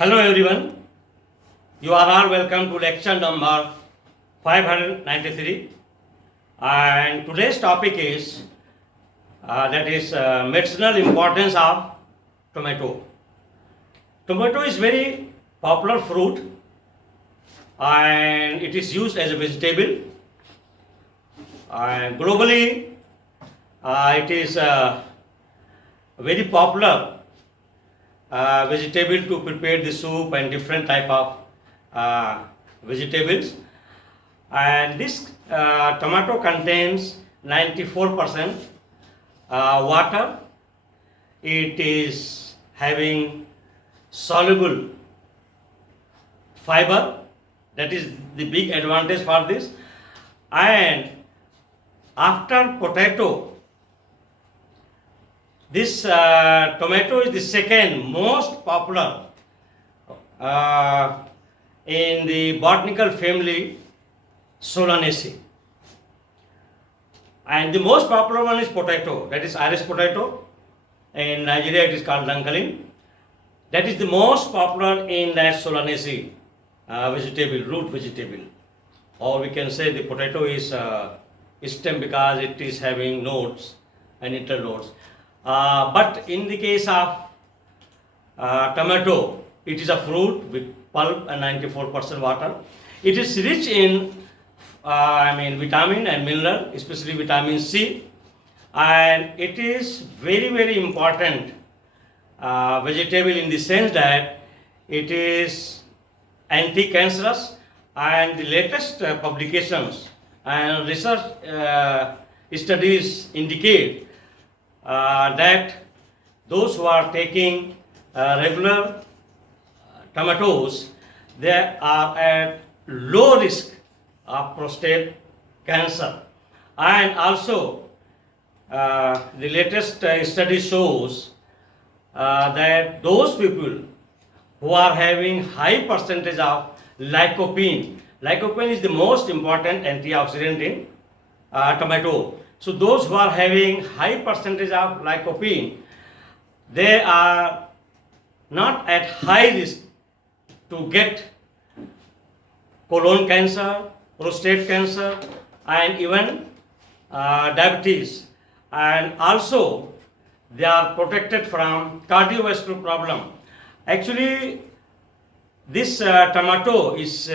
Hello everyone, you are all welcome to lecture number 593, and today's topic is medicinal importance of tomato. Tomato is very popular fruit and it is used as a vegetable, and globally it is very popular vegetable to prepare the soup and different type of vegetables. And this tomato contains 94% water. It is having soluble fiber. That is the big advantage for this. And after potato, this tomato is the second most popular in the botanical family Solanaceae. And the most popular one is potato, that is Irish potato. In Nigeria it is called dankalin. That is the most popular in that Solanaceae vegetable, root vegetable. Or we can say the potato is stem because it is having nodes and internodes. But in the case of tomato, it is a fruit with pulp and 94% water. It is rich in vitamin and mineral, especially vitamin C, and it is very important vegetable in the sense that it is anti-cancerous, and the latest publications and research studies indicate that those who are taking regular tomatoes, they are at low risk of prostate cancer. And also the latest study shows that those people who are having high percentage of lycopene is the most important antioxidant in tomato. So those who are having high percentage of lycopene, they are not at high risk to get colon cancer, prostate cancer, and even diabetes. And also they are protected from cardiovascular problem. Actually, this tomato is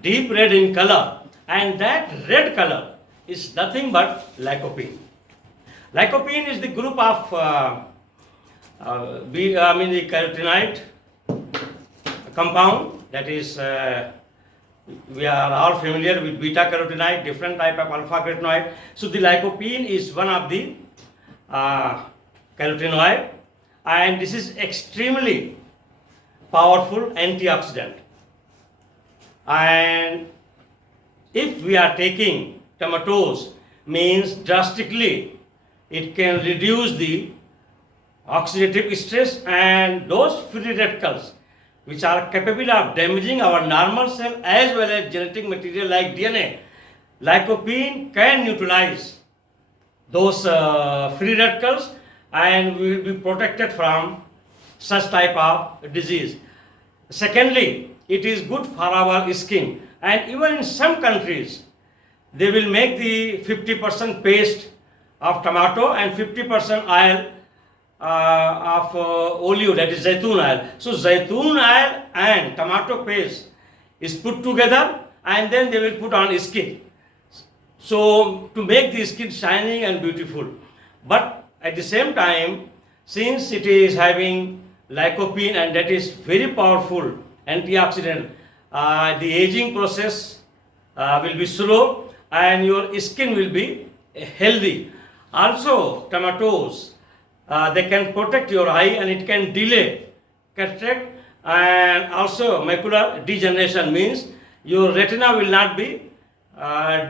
deep red in color, and that red color is nothing but lycopene. Lycopene is the group of the carotenoid compound. That is, we are all familiar with beta carotenoid, different type of alpha carotenoid. So the lycopene is one of the carotenoid, and this is extremely powerful antioxidant. And if we are taking tomatoes, means drastically it can reduce the oxidative stress and those free radicals which are capable of damaging our normal cell as well as genetic material like DNA. Lycopene can neutralize those free radicals, and we will be protected from such type of disease. Secondly, it is good for our skin, and even in some countries they will make the 50% paste of tomato and 50% oil of olive, that is zaytun oil. So zaytun oil and tomato paste is put together, and then they will put on skin. So to make the skin shining and beautiful. But at the same time, since it is having lycopene and that is very powerful antioxidant, the aging process will be slow and your skin will be healthy. Also, tomatoes, they can protect your eye and it can delay cataract and also macular degeneration, means your retina will not be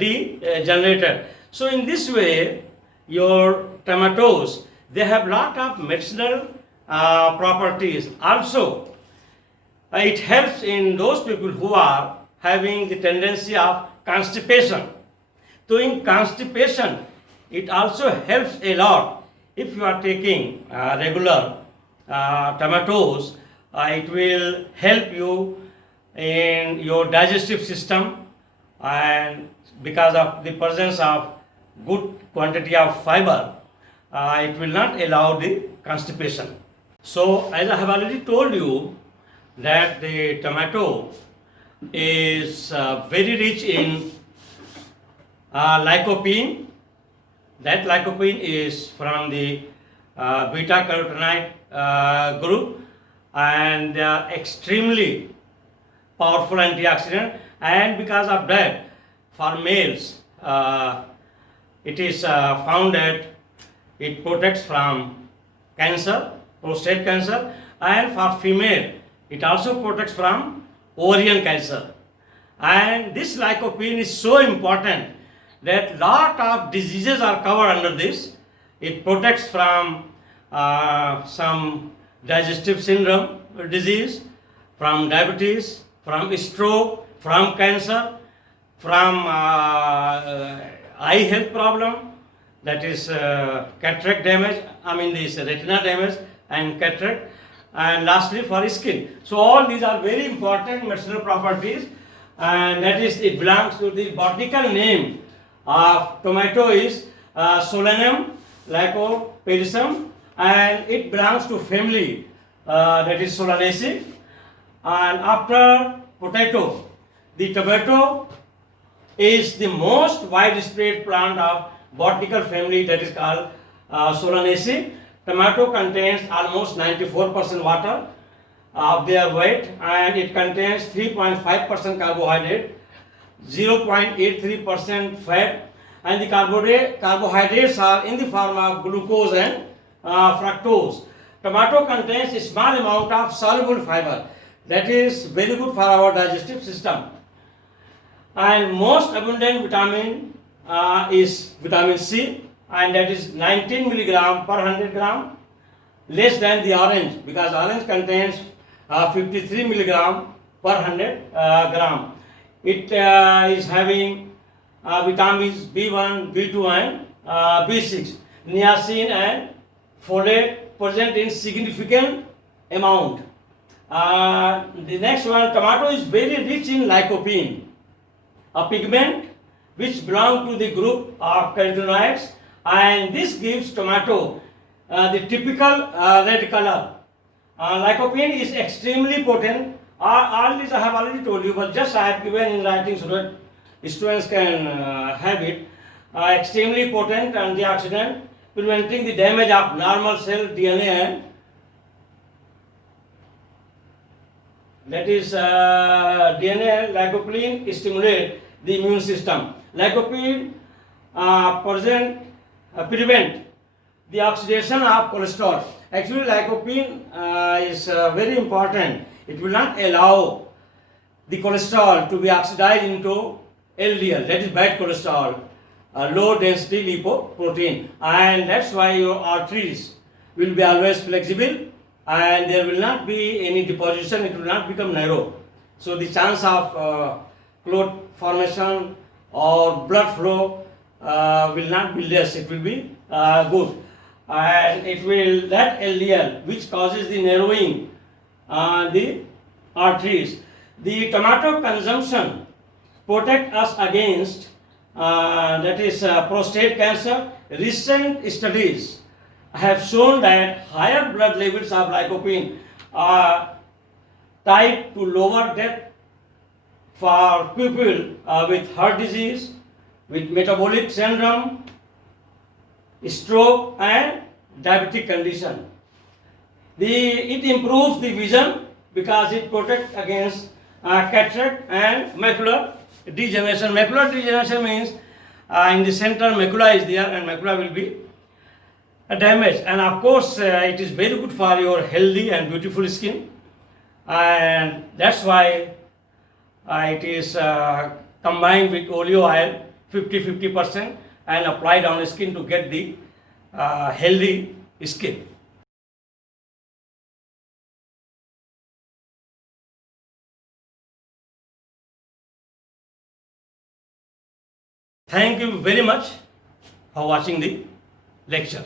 degenerated. So in this way, your tomatoes, they have lot of medicinal properties. Also, it helps in those people who are having the tendency of constipation. So in constipation, it also helps a lot if you are taking regular tomatoes, it will help you in your digestive system, and because of the presence of good quantity of fiber, it will not allow the constipation. So as I have already told you that the tomato is very rich in lycopene. That lycopene is from the beta carotenoid group, and they are extremely powerful antioxidant, and because of that for males it is found that it protects from cancer, prostate cancer, and for female it also protects from ovarian cancer. And this lycopene is so important that lot of diseases are covered under this. It protects from some digestive syndrome disease, from diabetes, from stroke, from cancer, from eye health problem, that is cataract damage, this retina damage and cataract, and lastly for skin. So all these are very important medicinal properties, and that is, it belongs to the botanical name of tomato is Solanum lycoperdicum, and it belongs to family that is Solanaceae. And after potato, the tomato is the most widespread plant of botanical family, that is called Solanaceae. Tomato contains almost 94% water of their weight, and it contains 3.5% carbohydrate, 0.83% fat, and the carbohydrates are in the form of glucose and fructose. Tomato contains a small amount of soluble fiber, that is very good for our digestive system. And most abundant vitamin is vitamin C, and that is 19 milligram per 100 gram, less than the orange, because orange contains 53 milligram per 100 gram. It is having vitamins B1, B2 and B6, niacin and folate present in significant amount. The next one, tomato is very rich in lycopene, a pigment which belongs to the group of carotenoids, and this gives tomato the typical red color. Lycopene is extremely potent. All these I have already told you, but just I have given in writing so that students can have it. Extremely potent antioxidant, preventing the damage of normal cell DNA, and that is DNA. Lycopene stimulate the immune system. Lycopene prevent the oxidation of cholesterol. Actually, lycopene is very important. It will not allow the cholesterol to be oxidized into LDL, that is bad cholesterol, low density lipoprotein, and that's why your arteries will be always flexible, and there will not be any deposition. It will not become narrow. So the chance of clot formation or blood flow will not be less. It will be good, and it will, that LDL which causes the narrowing the arteries. The tomato consumption protect us against that is prostate cancer. Recent studies have shown that higher blood levels of lycopene are tied to lower death for people with heart disease, with metabolic syndrome, stroke and diabetic condition. It improves the vision because it protects against cataract and macular degeneration. Macular degeneration means in the center macula is there and macula will be damaged, and of course it is very good for your healthy and beautiful skin, and that's why it is combined with olive oil 50% and applied on the skin to get the healthy skin. Thank you very much for watching the lecture.